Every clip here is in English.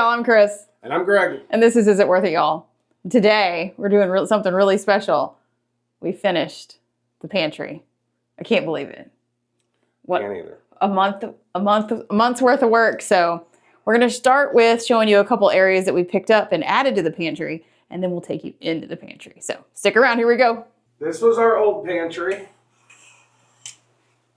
y'all, I'm Chris. And I'm Greg. And this is it Worth It, y'all? Today, we're doing something really special. We finished the pantry. I can't believe it. What? Can't either. A month's worth of work. So we're going to start with showing you a couple areas that we picked up and added to the pantry, and then we'll take you into the pantry. So stick around, here we go. This was our old pantry,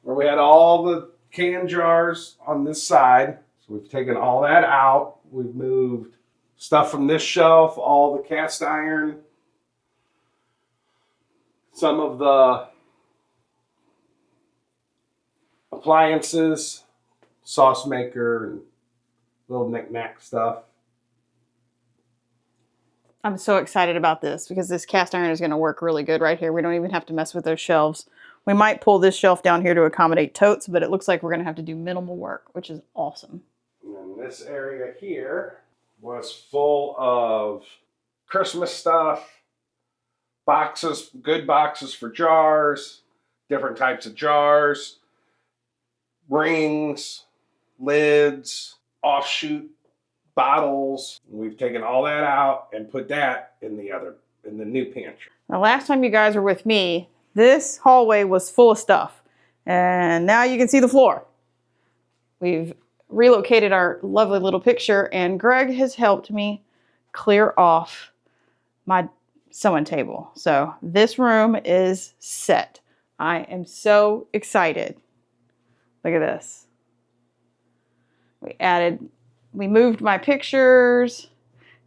where we had all the can jars on this side. So we've taken all that out. We've moved stuff from this shelf, all the cast iron, some of the appliances, sauce maker, and little knick-knack stuff. I'm so excited about this because this cast iron is going to work really good right here. We don't even have to mess with those shelves. We might pull this shelf down here to accommodate totes, but it looks like we're going to have to do minimal work, which is awesome. And then this area here was full of Christmas stuff, boxes, good boxes for jars, different types of jars, rings, lids, offshoot bottles. We've taken all that out and put that in the new pantry. The last time you guys were with me, this hallway was full of stuff, and now you can see the floor. We've relocated our lovely little picture, and Greg has helped me clear off my sewing table. So this room is set. I am so excited. Look at this. We moved my pictures.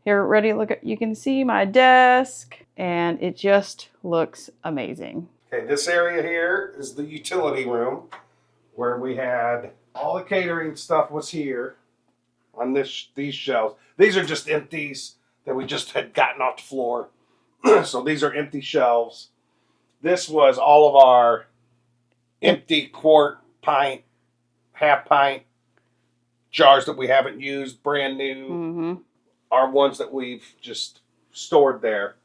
Here, ready, look at, you can see my desk, and it just looks amazing. Okay, this area here is the utility room, where we had all the catering stuff was here on these shelves. These are just empties that we just had gotten off the floor. So these are empty shelves. This was all of our empty quart, pint, half pint jars that we haven't used, brand new, are ones that we've just stored there.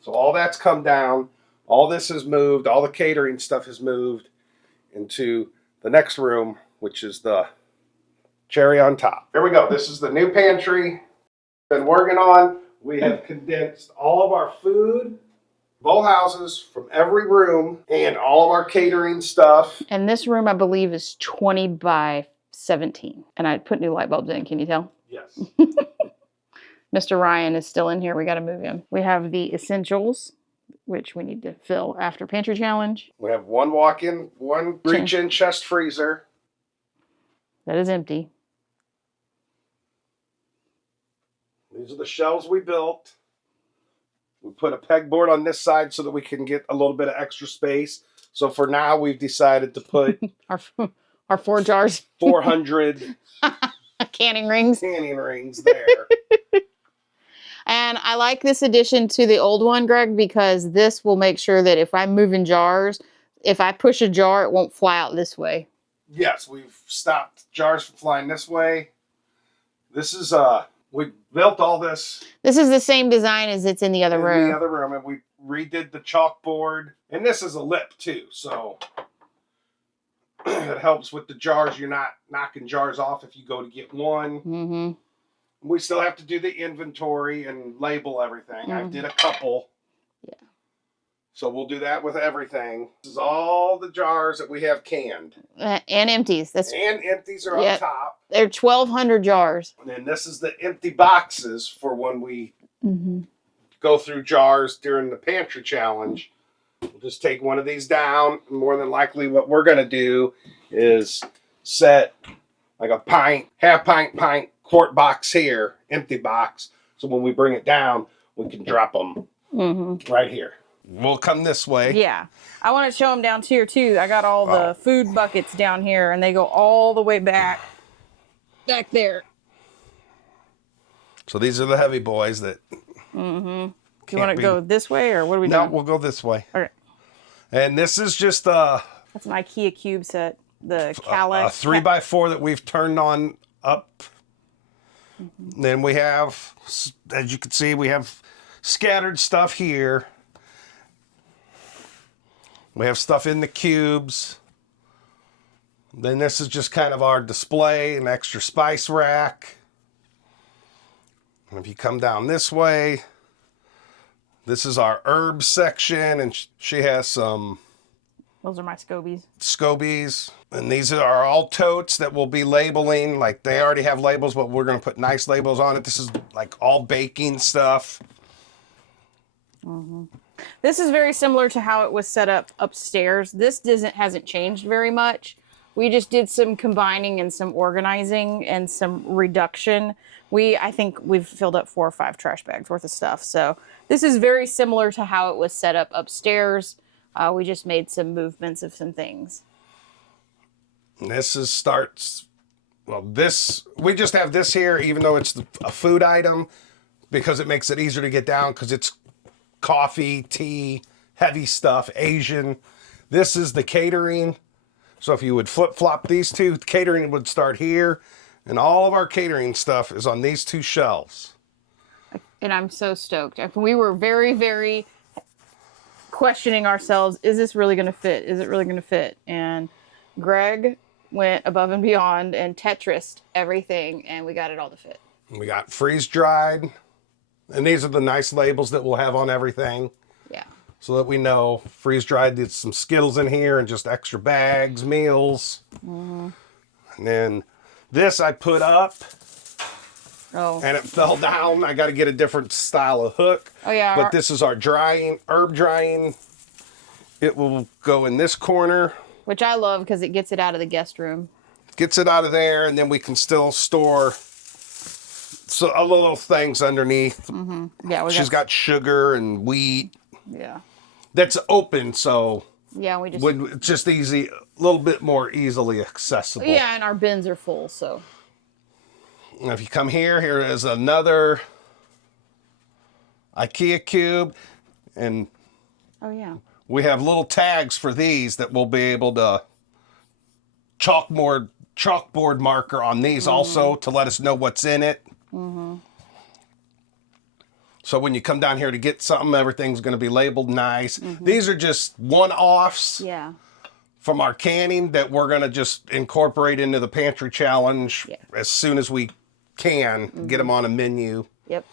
So all that's come down. All this has moved. All the catering stuff has moved into the next room, which is the cherry on top. Here we go. This is the new pantry been working on. We have condensed all of our food, both houses, from every room, and all of our catering stuff. And this room, I believe, is 20 by 17. And I put new light bulbs in. Can you tell? Yes. Mr. Ryan is still in here. We got to move him. We have the essentials, which we need to fill after Pantry Challenge. We have one walk-in, one reach-in chest freezer. That is empty. These are the shelves we built. We put a pegboard on this side so that we can get a little bit of extra space. So for now, we've decided to put our 4 jars. 400 canning rings there. And I like this addition to the old one, Greg, because this will make sure that if I'm moving jars, if I push a jar, it won't fly out this way. Yes, we've stopped jars from flying this way. This is, we built all this. This is the same design as it's in the other room. In the other room, and we redid the chalkboard. And this is a lip, too, so it helps with the jars. You're not knocking jars off if you go to get one. We still have to do the inventory and label everything. I did a couple. Yeah. So we'll do that with everything. This is all the jars that we have canned. And empties. And empties are on top. They're 1,200 jars. And then this is the empty boxes for when we go through jars during the Pantry Challenge. We'll just take one of these down. More than likely what we're going to do is set like a pint, half pint, quart box here, empty box. So when we bring it down, we can drop them right here. We'll come this way. Yeah. I want to show them down here too. I got all the food buckets down here, and they go all the way back there. So these are the heavy boys that... Do you want to go this way, or what are we doing? No, we'll go this way. Okay. And this is just that's an IKEA cube set. The Cala. A 3x4 that we've turned on up. Then we have, as you can see, we have scattered stuff here. We have stuff in the cubes. Then this is just kind of our display, an extra spice rack. And if you come down this way, this is our herbs section, and she has some Those are my scobies. scobies. And these are all totes that we'll be labeling. Like, they already have labels, but we're going to put nice labels on it. This is like all baking stuff. This is very similar to how it was set up upstairs. This hasn't changed very much. We just did some combining and some organizing and some reduction. I think we've filled up 4 or 5 trash bags worth of stuff. So this is very similar to how it was set up upstairs. We just made some movements of some things. And this we just have this here, even though it's a food item, because it makes it easier to get down, because it's coffee, tea, heavy stuff, Asian. This is the catering. So if you would flip-flop these two, catering would start here, and all of our catering stuff is on these 2 shelves. And I'm so stoked. We were very, very questioning ourselves. Is this really going to fit? Is it really going to fit? And Greg went above and beyond and Tetrised everything, and we got it all to fit. We got freeze-dried, and these are the nice labels that we'll have on everything. Yeah. So that we know freeze-dried, there's some Skittles in here and just extra bags, meals. And then this I put up. Oh. And it fell down. I got to get a different style of hook. Oh, yeah. But this is our herb drying. It will go in this corner. Which I love because it gets it out of the guest room. Gets it out of there, and then we can still store a little things underneath. Yeah. She's got sugar and wheat. Yeah. That's open, so yeah, it's just easy, a little bit more easily accessible. Yeah, and our bins are full, so. And if you come here is another IKEA cube, and oh yeah, we have little tags for these that we'll be able to chalkboard marker on these also to let us know what's in it. So when you come down here to get something, everything's going to be labeled nice. These are just one-offs from our canning that we're going to just incorporate into the Pantry Challenge as soon as we can. Get them on a menu. Yep.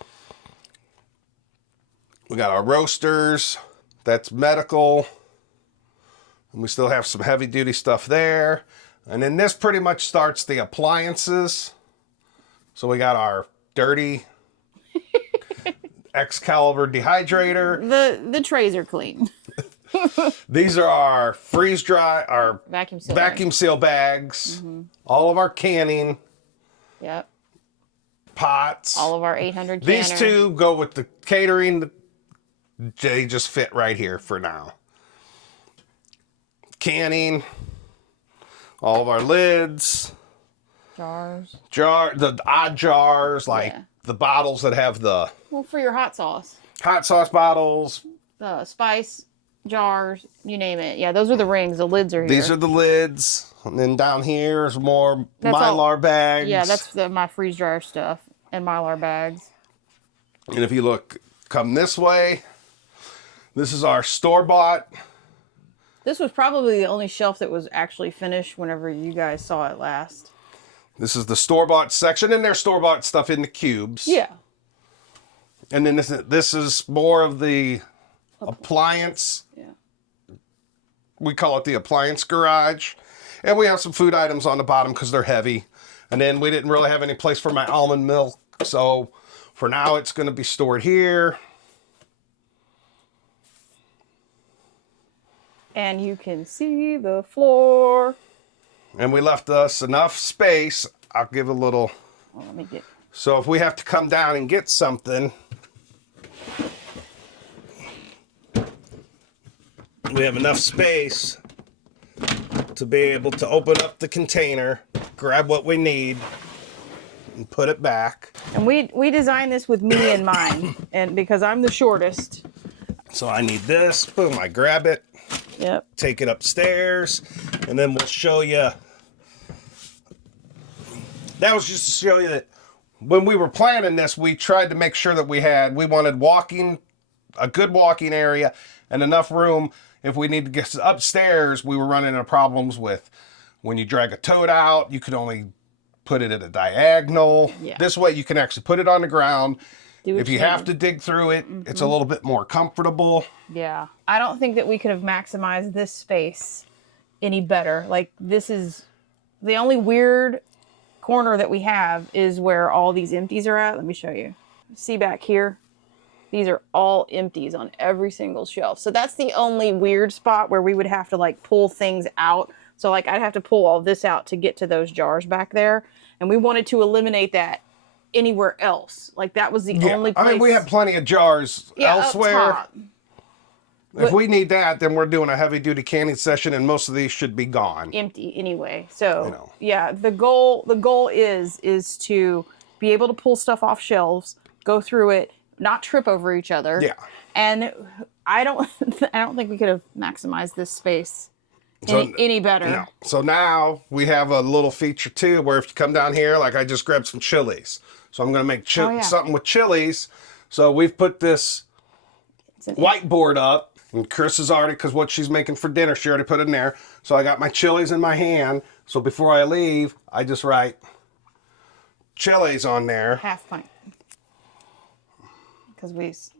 We got our roasters. That's medical. And we still have some heavy-duty stuff there. And then this pretty much starts the appliances. So we got our dirty Excalibur dehydrator. The trays are clean. These are our freeze-dry, our vacuum seal bags. All of our canning. Yep. Pots. All of our 800 canners. These 2 go with the catering. They just fit right here for now. Canning. All of our lids. Jars. The odd jars, like the bottles that have the... Well, for your hot sauce. Hot sauce bottles. The spice jars, you name it. Yeah, those are the rings. The lids are here. These are the lids. And then down here is more Mylar bags. Yeah, that's my freeze dryer stuff and Mylar bags. And if you come this way, this is our store-bought. This was probably the only shelf that was actually finished whenever you guys saw it last. This is the store-bought section, and there's store-bought stuff in the cubes. Yeah. And then this is more of the appliance. Yeah. We call it the appliance garage. And we have some food items on the bottom because they're heavy. And then we didn't really have any place for my almond milk. So for now, it's going to be stored here. And you can see the floor. And we left us enough space. I'll give a little. Well, let me get. So if we have to come down and get something, we have enough space to be able to open up the container, grab what we need, and put it back. And we designed this with me in mind, and because I'm the shortest. So I need this. Boom, I grab it. Yep. Take it upstairs, and then we'll show you. That was just to show you that when we were planning this, we tried to make sure that we wanted a good walking area and enough room. If we need to get upstairs, we were running into problems with when you drag a tote out, you could only put it at a diagonal. Yeah. This way you can actually put it on the ground. Do what If you have to dig through it, it's a little bit more comfortable. Yeah. I don't think that we could have maximized this space any better. Like, this is the only weird corner that we have is where all these empties are at. Let me show you. See back here? These are all empties on every single shelf. So that's the only weird spot where we would have to like pull things out. So like I'd have to pull all this out to get to those jars back there. And we wanted to eliminate that anywhere else. Like that was the only place. I mean, we have plenty of jars elsewhere. Up top. If we need that, then we're doing a heavy duty canning session and most of these should be gone. Empty anyway. So yeah, the goal is to be able to pull stuff off shelves, go through it, not trip over each other. Yeah. And I don't think we could have maximized this space any better. No. So now we have a little feature too, where if you come down here, like I just grabbed some chilies. So I'm going to make something with chilies. So we've put this whiteboard up. And Chris is already, because what she's making for dinner, she already put it in there. So I got my chilies in my hand. So before I leave, I just write chilies on there. Half pint. Because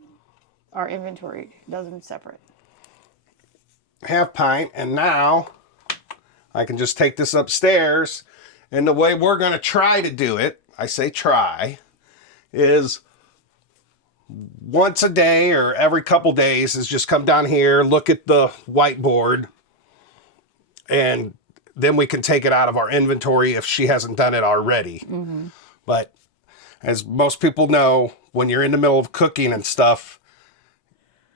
our inventory does them separate. Half pint. And now I can just take this upstairs. And the way we're going to try to do it, I say try, is once a day or every couple days is just come down here, look at the whiteboard, and then we can take it out of our inventory if she hasn't done it already. Mm-hmm. But as most people know, when you're in the middle of cooking and stuff,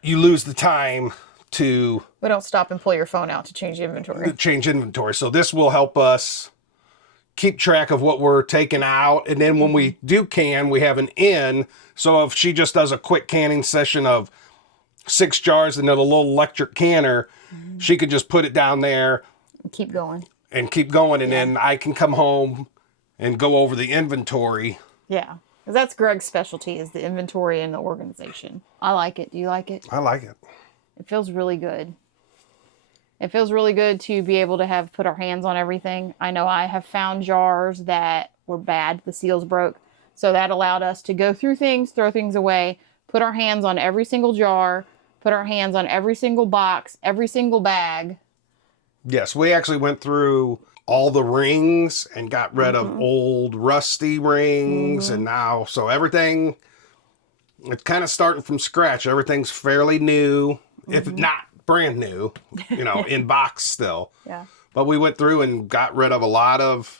you lose the time to... But don't stop and pull your phone out to change inventory. So this will help us keep track of what we're taking out. And then when we do can, we have an in. So if she just does a quick canning session of 6 jars and then a little electric canner, she could just put it down there. Keep going. And then I can come home and go over the inventory. Yeah. Because that's Greg's specialty, is the inventory and the organization. I like it. Do you like it? I like it. It feels really good. It feels really good to be able to have put our hands on everything. I know I have found jars that were bad. The seals broke. So that allowed us to go through things, throw things away, put our hands on every single jar, put our hands on every single box, every single bag. Yes, we actually went through all the rings and got rid of old rusty rings. And now, so everything, it's kind of starting from scratch. Everything's fairly new, if not brand new, in box still. Yeah. But we went through and got rid of a lot of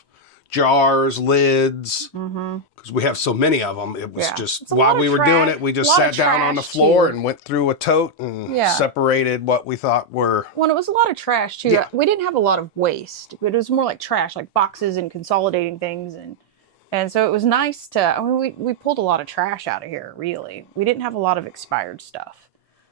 jars, lids, because we have so many of them. It was just, while we were doing it, we just sat down on the floor and went through a tote and separated what we thought were... Well, it was a lot of trash, too. Yeah. We didn't have a lot of waste, but it was more like trash, like boxes and consolidating things. And so it was nice to... I mean, we pulled a lot of trash out of here, really. We didn't have a lot of expired stuff.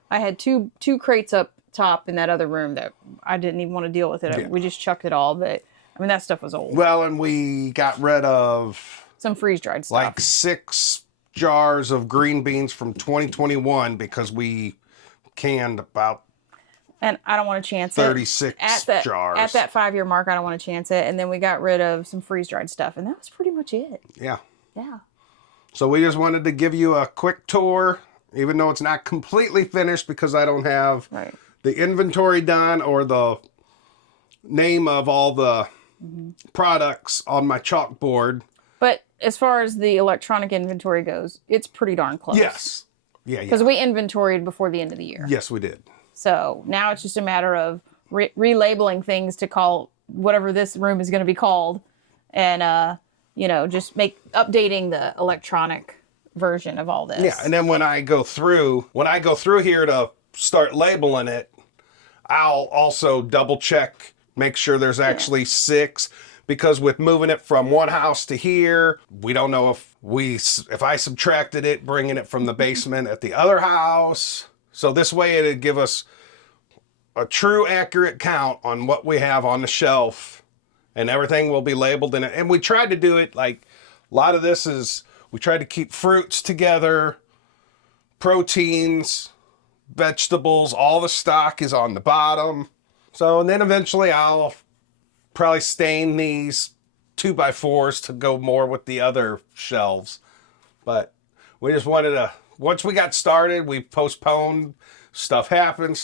I had two crates up top in that other room that I didn't even want to deal with it. Yeah. We just chucked it all, but... I mean, that stuff was old. Well, and we got rid of... some freeze-dried stuff. Like 6 jars of green beans from 2021 because we canned about... And I don't want to chance 36 it. jars. At that 5-year mark, I don't want to chance it. And then we got rid of some freeze-dried stuff. And that was pretty much it. Yeah. Yeah. So we just wanted to give you a quick tour, even though it's not completely finished because I don't have the inventory done or the name of all the products on my chalkboard. But as far as the electronic inventory goes, it's pretty darn close. Yes. Yeah. Because we inventoried before the end of the year. Yes, we did. So now it's just a matter of relabeling things to call whatever this room is going to be called. And, just updating the electronic version of all this. Yeah. And then when I go through here to start labeling it, I'll also double check, make sure there's actually 6, because with moving it from one house to here, we don't know if I subtracted it, bringing it from the basement at the other house. So this way it'd give us a true accurate count on what we have on the shelf, and everything will be labeled in it. And we tried to do it like a lot of this is, we tried to keep fruits together, proteins, vegetables, all the stock is on the bottom. So, and then eventually I'll probably stain these 2x4s to go more with the other shelves. But we just wanted to, once we got started, we postponed. Stuff happened.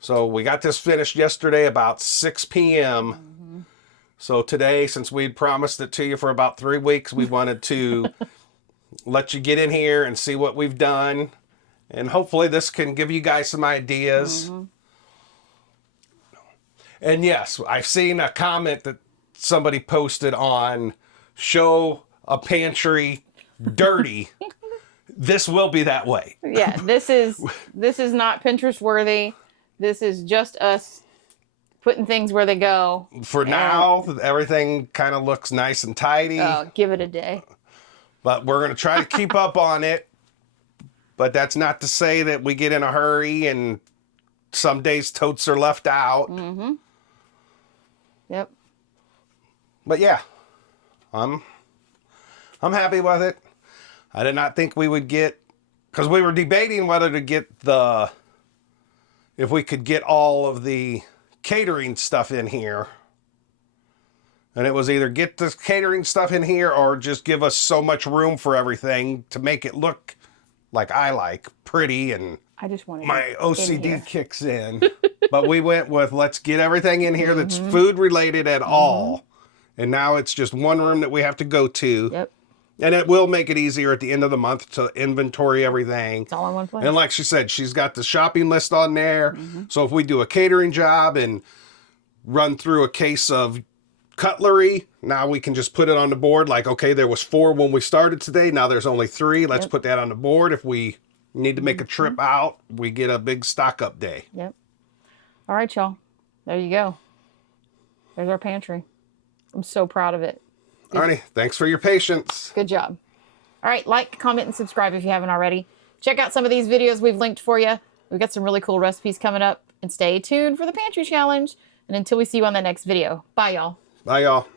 So we got this finished yesterday about 6 p.m. So today, since we'd promised it to you for about 3 weeks, we wanted to let you get in here and see what we've done. And hopefully this can give you guys some ideas. And yes, I've seen a comment that somebody posted on show a pantry dirty. This will be that way. Yeah, this is not Pinterest worthy. This is just us putting things where they go. For now, everything kind of looks nice and tidy. Oh, give it a day. But we're going to try to keep up on it. But that's not to say that we get in a hurry and some days totes are left out. Yep. But yeah, I'm happy with it. I did not think we would get, because we were debating whether to get if we could get all of the catering stuff in here. And it was either get the catering stuff in here or just give us so much room for everything to make it look like I like, pretty, and I just wanted my OCD kicks in. But we went with, let's get everything in here that's food related at all. And now it's just one room that we have to go to. Yep. And it will make it easier at the end of the month to inventory everything. It's all in one place. And like she said, she's got the shopping list on there. So if we do a catering job and run through a case of cutlery, now we can just put it on the board. Like, okay, there was 4 when we started today. Now there's only 3. Let's put that on the board. If we need to make a trip out, we get a big stock up day. Yep. All right, y'all. There you go. There's our pantry. I'm so proud of it. Alrighty, thanks for your patience. Good job. All right, like, comment, and subscribe if you haven't already. Check out some of these videos we've linked for you. We've got some really cool recipes coming up. And stay tuned for the Pantry Challenge. And until we see you on the next video. Bye, y'all. Bye, y'all.